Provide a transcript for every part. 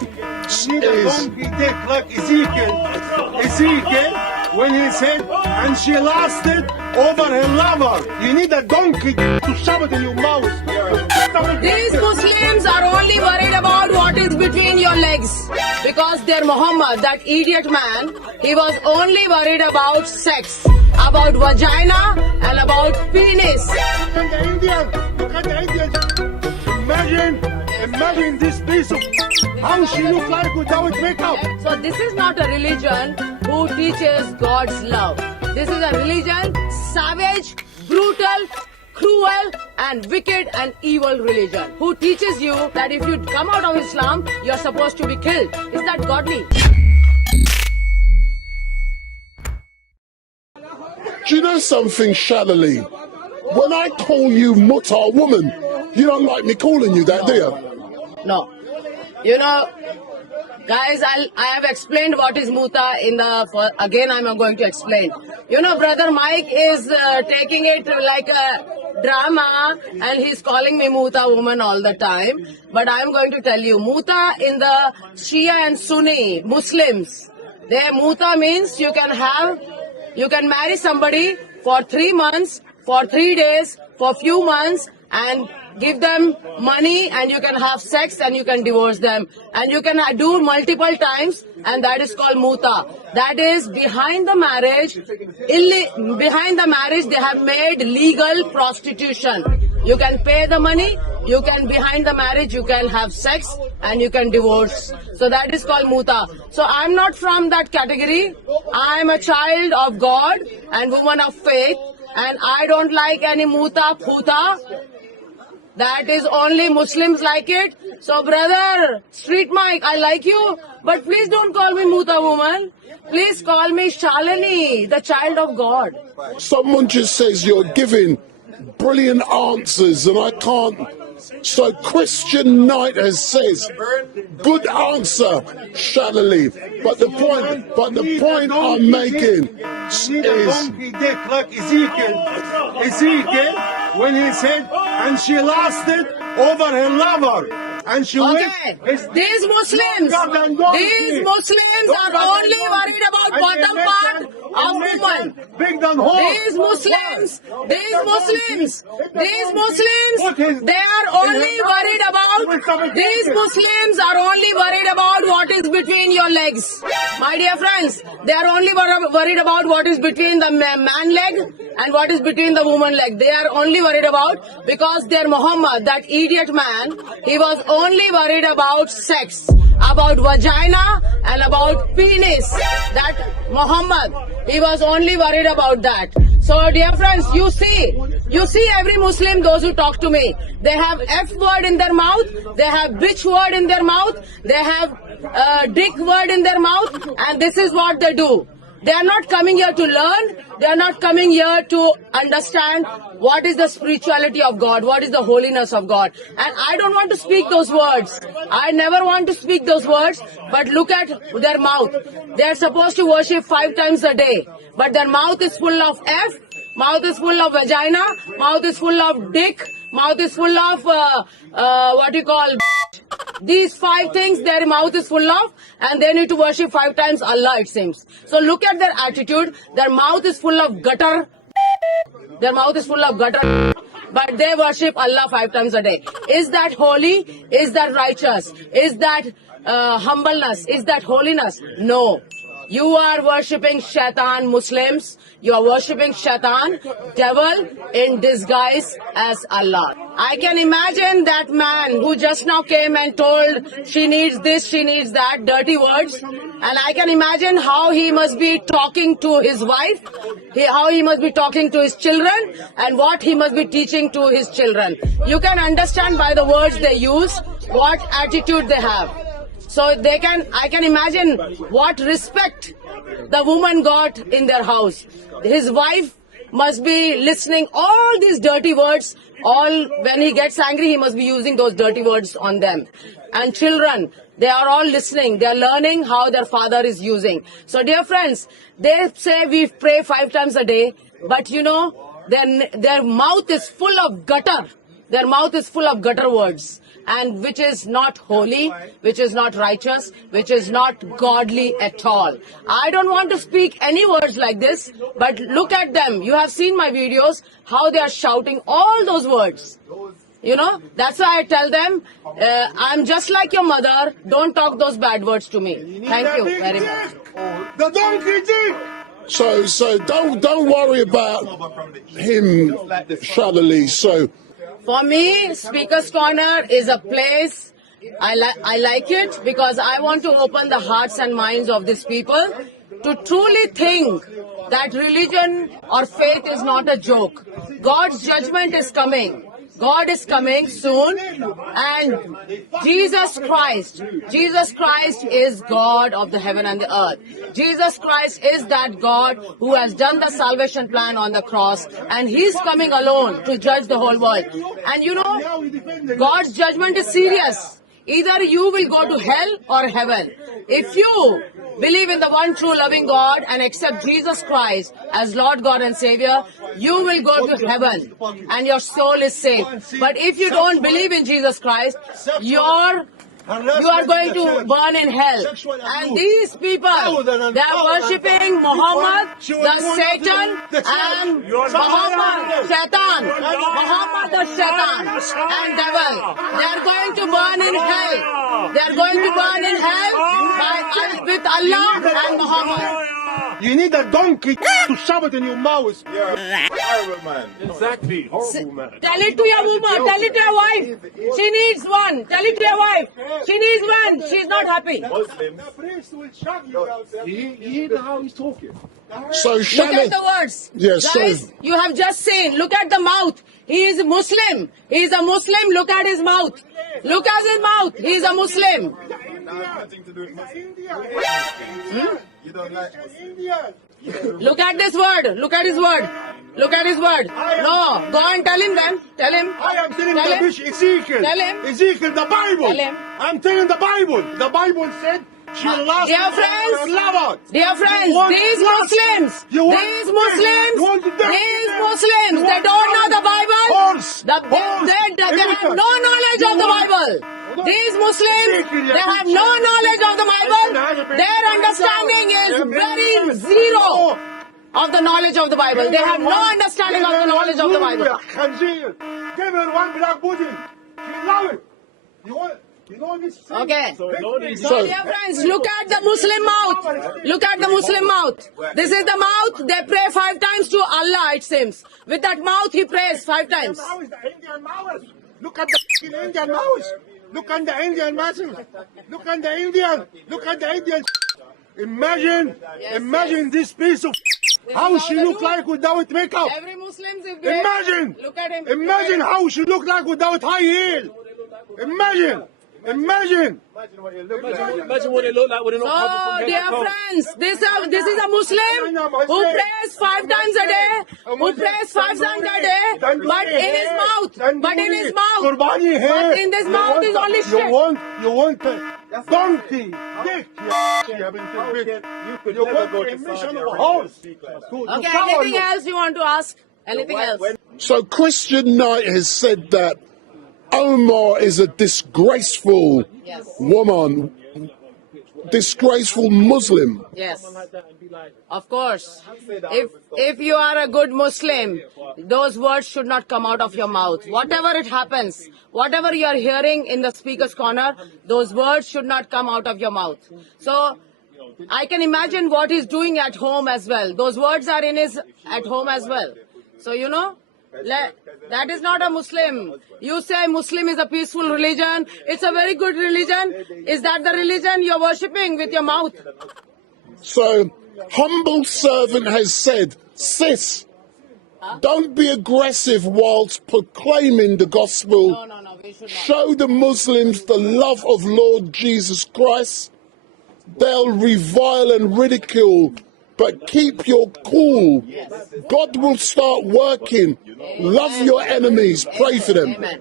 Need a donkey dick like Ezekiel, when he said, and she lost it over her lover. You need a donkey to shove it in your mouth. These Muslims are only worried about what is between your legs. Because their Muhammad, that idiot man, he was only worried about sex, about vagina and about penis. Look at the Indian. Look at the Indian. Imagine this piece of how she look like without makeup. So this is not a religion who teaches God's love. This is a religion, savage, brutal, cruel and wicked and evil religion, who teaches you that if you come out of Islam, you're supposed to be killed. Is that godly? Do you know something, Shalali? When I call you Mutta woman, you don't like me calling you that, do you? No. You know, guys, I have explained what is Muta in the, again I'm going to explain. You know, Brother Mike is taking it like a drama and he's calling me Muta woman all the time. But I'm going to tell you, Muta in the Shia and Sunni Muslims, their Muta means you can marry somebody for 3 months, for 3 days, for few months and give them money and you can have sex and you can divorce them. And you can do multiple times and that is called Muta. That is behind the marriage, behind the marriage they have made legal prostitution. You can pay the money, you can behind the marriage, you can have sex and you can divorce. So that is called Muta. So I'm not from that category. I'm a child of God and woman of faith and I don't like any Muta, Puta. That is only Muslims like it. So brother, Street Mike, I like you, but please don't call me Muta woman. Please call me Shalini, the child of God. Someone just says you're giving brilliant answers and I can't. So Christian Knight has says, good answer, Shalali. But the point I'm making Need a is donkey dick like Ezekiel, when he said, and she lost it over her lover. And she Okay, wished these Muslims are only worried about bottom part of woman. Big than whore. These Muslims, they are only worried about, these Muslims are only worried about what is between your legs. My dear friends, they are only worried about what is between the man leg and what is between the woman leg. They are only worried about, because their Muhammad, that idiot man, he was only worried about sex, about vagina and about penis. That Muhammad, he was only worried about that. So dear friends, you see every Muslim, those who talk to me, they have F word in their mouth, they have bitch word in their mouth, they have dick word in their mouth, and this is what they do. They are not coming here to learn. They are not coming here to understand what is the spirituality of God, what is the holiness of God. And I don't want to speak those words. I never want to speak those words. But look at their mouth. They are supposed to worship 5 times a day. But their mouth is full of F, mouth is full of vagina, mouth is full of dick, mouth is full of what you call. These 5 things their mouth is full of, and they need to worship 5 times Allah, it seems. So look at their attitude. Their mouth is full of gutter. Their mouth is full of gutter. But they worship Allah 5 times a day. Is that holy? Is that righteous? Is that humbleness? Is that holiness? No. You are worshipping Shaitan, Muslims. You are worshipping Shaitan, devil in disguise as Allah. I can imagine that man who just now came and told she needs this, she needs that, dirty words. And I can imagine how he must be talking to his wife, how he must be talking to his children, and what he must be teaching to his children. You can understand by the words they use what attitude they have. So I can imagine what respect the woman got in their house. His wife must be listening all these dirty words. When he gets angry, he must be using those dirty words on them. And children, they are all listening. They are learning how their father is using. So dear friends, they say we pray 5 times a day, but you know, their mouth is full of gutter. Their mouth is full of gutter words. and which is not holy, which is not righteous, which is not godly at all. I don't want to speak any words like this, but look at them. You have seen my videos, how they are shouting all those words. You know, that's why I tell them, I'm just like your mother, don't talk those bad words to me. Thank you very much. The donkey dick. So don't worry about him, Shalali. So For me, Speaker's Corner is a place, I like it because I want to open the hearts and minds of these people to truly think that religion or faith is not a joke. God's judgment is coming. God is coming soon, and Jesus Christ is God of the heaven and the earth. Jesus Christ is that God who has done the salvation plan on the cross, and He's coming alone to judge the whole world. And you know, God's judgment is serious. Either you will go to hell or heaven. If you believe in the one true loving God and accept Jesus Christ as Lord God and Savior, you will go to heaven and your soul is saved. But if you don't believe in Jesus Christ, you are going to burn in hell. And these people, they are worshipping Muhammad, the Satan, and Muhammad, Shaitan, Muhammad the Shaitan, and devil. They are going to burn in hell. They are going to burn in hell with Allah and Muhammad. You need a donkey to shove it in your mouth. Horrible man. Exactly. Horrible man. Tell it to your woman, tell it to your wife. She needs one. Tell it to your wife. She needs one. She's not happy. Muslims. The priest will shove you outside. You hear how he's talking. So Look Shalali. at the words. Yes, Guys, so- you have just seen. Look at the mouth. He is Muslim. He is a Muslim. Look at his mouth. Look at his mouth. He is a Muslim. Nothing to do with Muslims. You don't like Muslims. India. Look at this word. Look at his word. Look at his word. No, go and tell him then. Tell him. I am telling Tell the him. bitch Ezekiel. Tell him. Ezekiel, the Bible. Tell him. I'm telling the Bible. The Bible said she lost Dear her friends, lover. Dear friends, You want these blood? Muslims, You want these death? You want Muslims, death? these You Muslims, they want don't know the horse? Bible. Horse. They have no knowledge of the Bible. These Muslims, they have no knowledge of the Bible. Their understanding is very zero of the knowledge of the Bible. They have no understanding of the knowledge of the Bible. Give her one black pudding. She love it. You know this thing? Okay. So- So, dear friends, look at the Muslim mouth. Look at the Muslim mouth. This is the mouth. They pray 5 times to Allah, it seems. With that mouth, he prays 5 times. Now is the Indian mouse. Look at the Indian mouse. Look at the Indian mouse. Look at the Indian. Look at the Indian. Imagine this piece of. How how she they look do. like without makeup. Every Muslim is Imagine. Look at him. Imagine how she look like without high heel. Imagine. Imagine what you look like. Imagine what they look like when they're not So, covered from head dear to toe. friends, this is a Muslim who prays 5 times a day, who prays 5 times a day, but in his mouth, but in this mouth is only shit. You want a donkey, dick. You could never go to Saudi Arabia and speak like that. Okay, anything else you want to ask? Anything else? So Christian Knight has said that Omar is a disgraceful Yes. woman, disgraceful Muslim. Yes. Of course. If you are a good Muslim, those words should not come out of your mouth. Whatever it happens, whatever you are hearing in the speaker's corner, those words should not come out of your mouth. So I can imagine what he's doing at home as well. Those words are in his at home as well. So you know, that is not a Muslim. You say Muslim is a peaceful religion. It's a very good religion. Is that the religion you're worshipping with your mouth? So humble servant has said, sis, don't be aggressive whilst proclaiming the gospel. No, we should not. Show the Muslims the love of Lord Jesus Christ. They'll revile and ridicule, but keep your cool. God will start working. Love your enemies. Pray for them. Amen.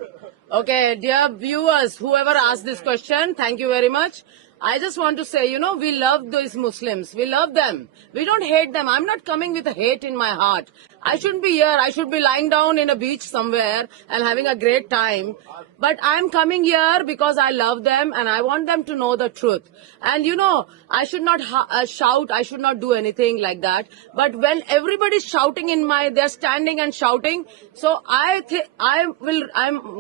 Okay, dear viewers, whoever asked this question, thank you very much. I just want to say, you know, we love these Muslims. We love them. We don't hate them. I'm not coming with a hate in my heart. I shouldn't be here. I should be lying down in a beach somewhere and having a great time. But I'm coming here because I love them and I want them to know the truth. And you know, I should not shout. I should not do anything like that. But when everybody's shouting they're standing and shouting. So I'm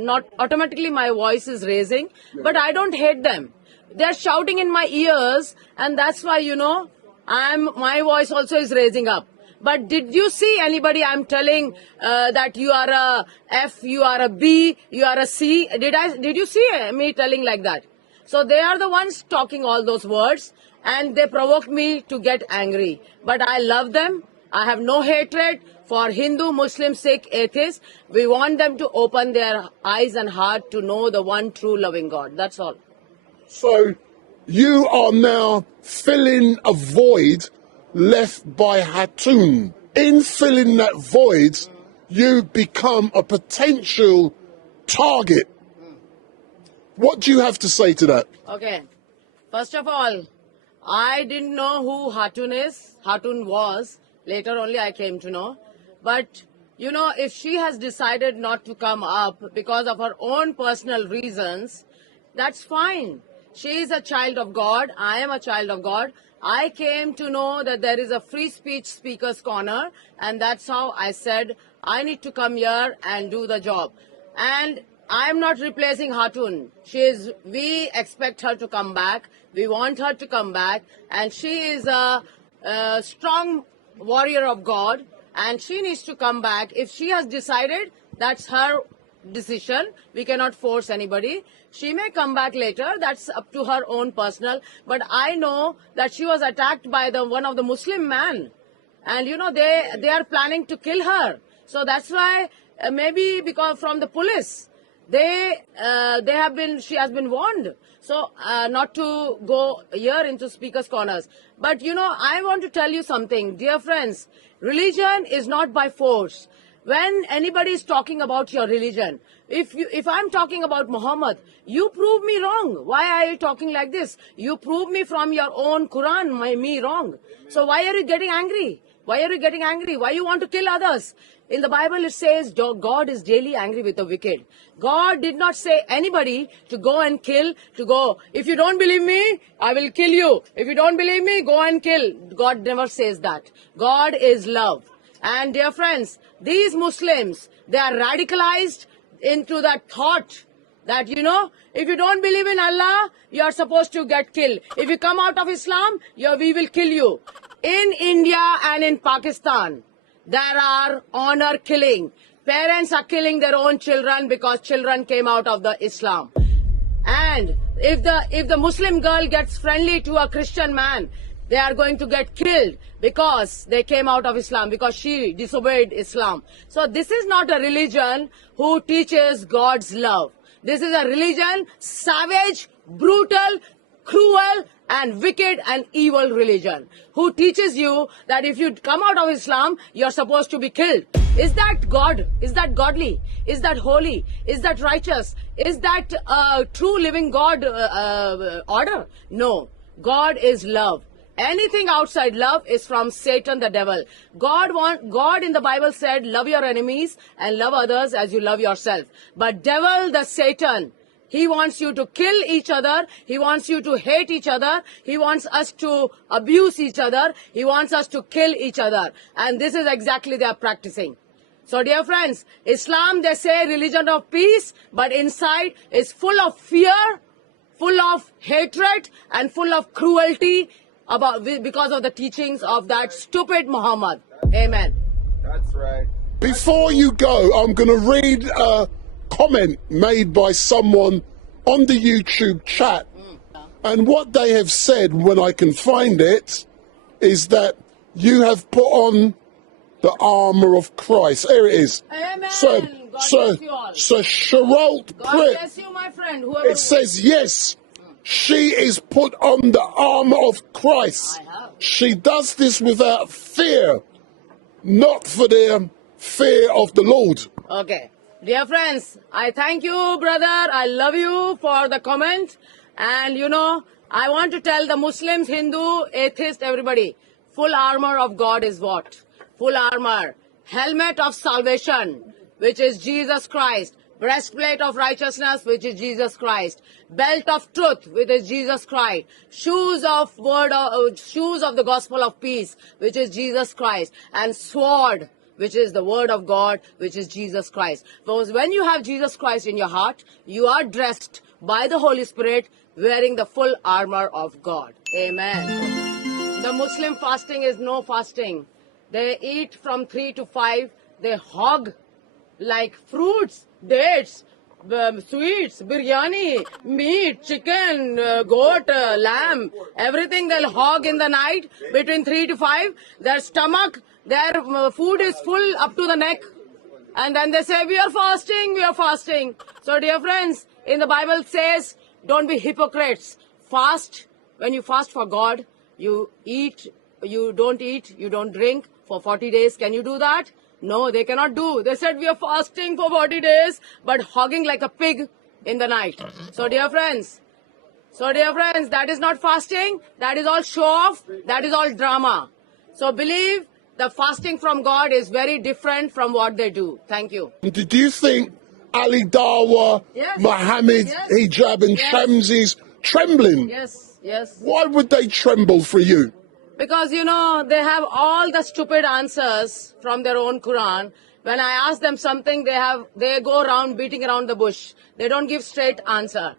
not automatically my voice is raising, but I don't hate them. They're shouting in my ears, and that's why, you know, my voice also is raising up. But did you see anybody I'm telling that you are a F, you are a B, you are a C? Did you see me telling like that? So they are the ones talking all those words, and they provoked me to get angry. But I love them. I have no hatred for Hindu, Muslim, Sikh, atheists. We want them to open their eyes and heart to know the one true loving God. That's all. So you are now filling a void left by Hatun. In filling that void, you become a potential target. What do you have to say to that? Okay. First of all, I didn't know who Hatun was. Later only I came to know. But, you know, if she has decided not to come up because of her own personal reasons, that's fine. She is a child of God. I am a child of God. I came to know that there is a free speech speaker's corner, and that's how I said I need to come here and do the job. And I am not replacing Hatun. We expect her to come back. We want her to come back. And she is a strong warrior of God, and she needs to come back. If she has decided, that's her decision. We cannot force anybody. She may come back later. That's up to her own personal. But I know that she was attacked by one of the Muslim man, and you know they are planning to kill her. So that's why maybe because from the police, she has been warned. So not to go here into speakers' corners. But you know, I want to tell you something, dear friends. Religion is not by force. When anybody is talking about your religion, if I'm talking about Muhammad, you prove me wrong. Why are you talking like this? You prove me from your own Quran, me wrong. So why are you getting angry? Why are you getting angry? Why you want to kill others? In the Bible it says God is daily angry with the wicked. God did not say anybody to go and kill, if you don't believe me, I will kill you. If you don't believe me, go and kill. God never says that. God is love. And dear friends, these Muslims, they are radicalized into that thought that, you know, if you don't believe in Allah, you are supposed to get killed. If you come out of Islam, we will kill you. In India and in Pakistan, there are honor killing. Parents are killing their own children because children came out of the Islam. And if the Muslim girl gets friendly to a Christian man, they are going to get killed because they came out of Islam, because she disobeyed Islam. So this is not a religion who teaches God's love. This is a religion, savage, brutal, cruel, and wicked and evil religion, who teaches you that if you come out of Islam, you're supposed to be killed. Is that God? Is that godly? Is that holy? Is that righteous? Is that true living God order? No. God is love. Anything outside love is from Satan, the devil. God in the Bible said, love your enemies and love others as you love yourself. But devil, the Satan, he wants you to kill each other. He wants you to hate each other. He wants us to abuse each other. He wants us to kill each other. And this is exactly they are practicing. So dear friends, Islam, they say religion of peace, but inside is full of fear, full of hatred, and full of cruelty because of the teachings of that stupid Muhammad. Amen. That's right. Before you go, I'm going to read a comment made by someone on the YouTube chat. And what they have said, when I can find it, is that you have put on the armor of Christ. Here it is. Amen. So bless you all. Sherald God Pritt, bless you, my friend. Whoever it says, yes, she is put on the armor of Christ. I have. She does this without fear, not for the fear of the Lord. Okay. Dear friends, I thank you, brother. I love you for the comment. And you know, I want to tell the Muslims, Hindu, atheist, everybody, full armor of God is what? Full armor. Helmet of salvation, which is Jesus Christ. Breastplate of righteousness, which is Jesus Christ. Belt of truth, which is Jesus Christ. Shoes of the gospel of peace, which is Jesus Christ. And sword, which is the word of God, which is Jesus Christ. Because when you have Jesus Christ in your heart, you are dressed by the Holy Spirit, wearing the full armor of God. Amen. The Muslim fasting is no fasting. They eat from 3 to 5. They hog like fruits, dates, sweets, biryani, meat, chicken, goat, lamb, everything they'll hog in the night between 3 to 5. Their stomach, their food is full up to the neck. And then they say, we are fasting, we are fasting. So dear friends, in the Bible says, don't be hypocrites. Fast. When you fast for God, you don't eat, you don't drink for 40 days. Can you do that? No, they cannot do. They said we are fasting for 40 days, but hogging like a pig in the night. So dear friends, that is not fasting. That is all show off. That is all drama. So believe the fasting from God is very different from what they do. Thank you. Did you think Ali Dawa, Yes. Mohammed, Yes. Hijab and Yes. Shamsi's trembling? Yes, yes. Why would they tremble for you? Because, they have all the stupid answers from their own Quran. When I ask them something, they go around beating around the bush. They don't give straight answer.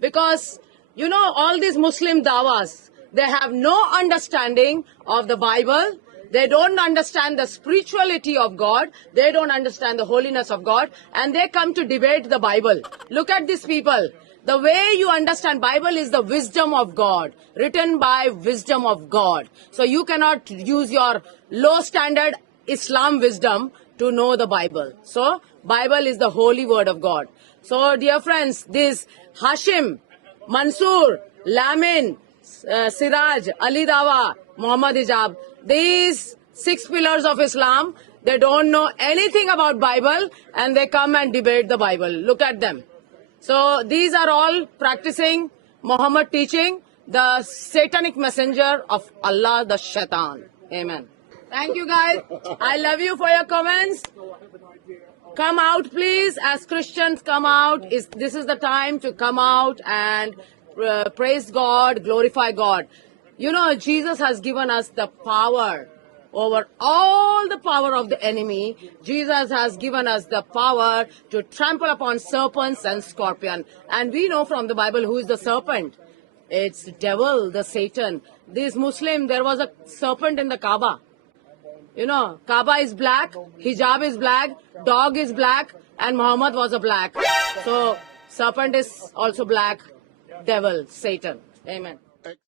Because, all these Muslim dawas, they have no understanding of the Bible. They don't understand the spirituality of God. They don't understand the holiness of God. And they come to debate the Bible. Look at these people. The way you understand Bible is the wisdom of God, written by wisdom of God. So you cannot use your low standard Islam wisdom to know the Bible. So Bible is the holy word of God. So dear friends, this Hashim, Mansur, Lamin, Siraj, Ali Dawa, Muhammad Hijab, these 6 pillars of Islam, they don't know anything about Bible and they come and debate the Bible. Look at them. So these are all practicing Muhammad teaching, the satanic messenger of Allah, the shaitan. Amen. Thank you guys. I love you for your comments. Come out, please. As Christians, come out. This is the time to come out and praise God, glorify God. Jesus has given us the power over all the power of the enemy. Jesus has given us the power to trample upon serpents and scorpion. And we know from the Bible who is the serpent. It's the devil, the Satan. This Muslim, there was a serpent in the Kaaba. Kaaba is black, hijab is black, dog is black, and Muhammad was a black. So serpent is also black, devil, Satan. Amen.